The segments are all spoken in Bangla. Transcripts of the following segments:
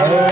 है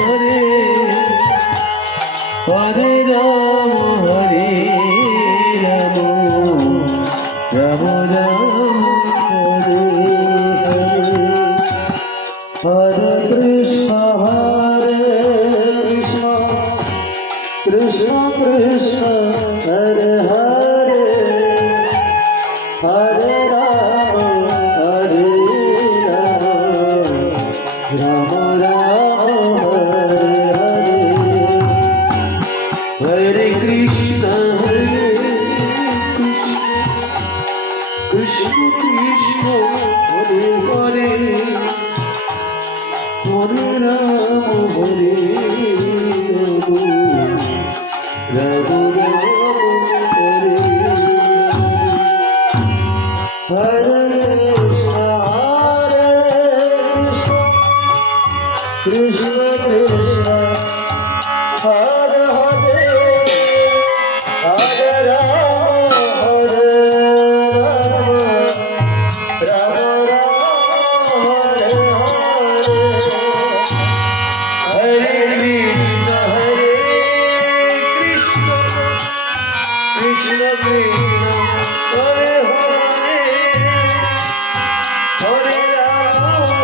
কৃষ্ণ হরে হরে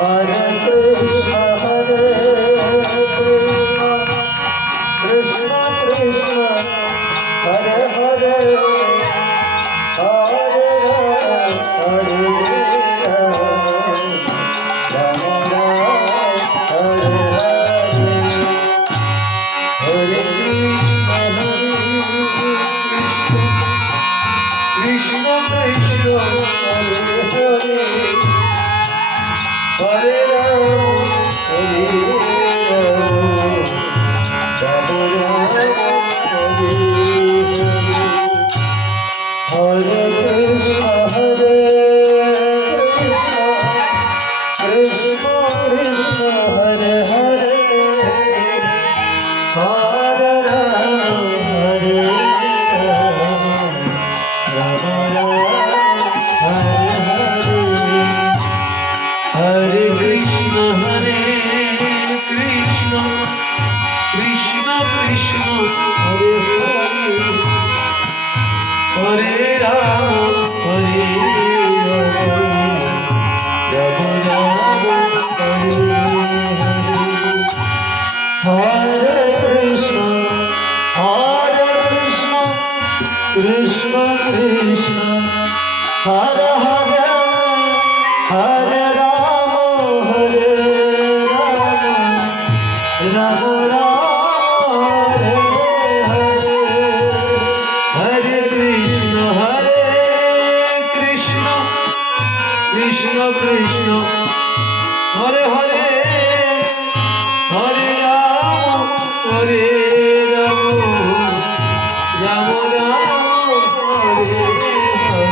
Hare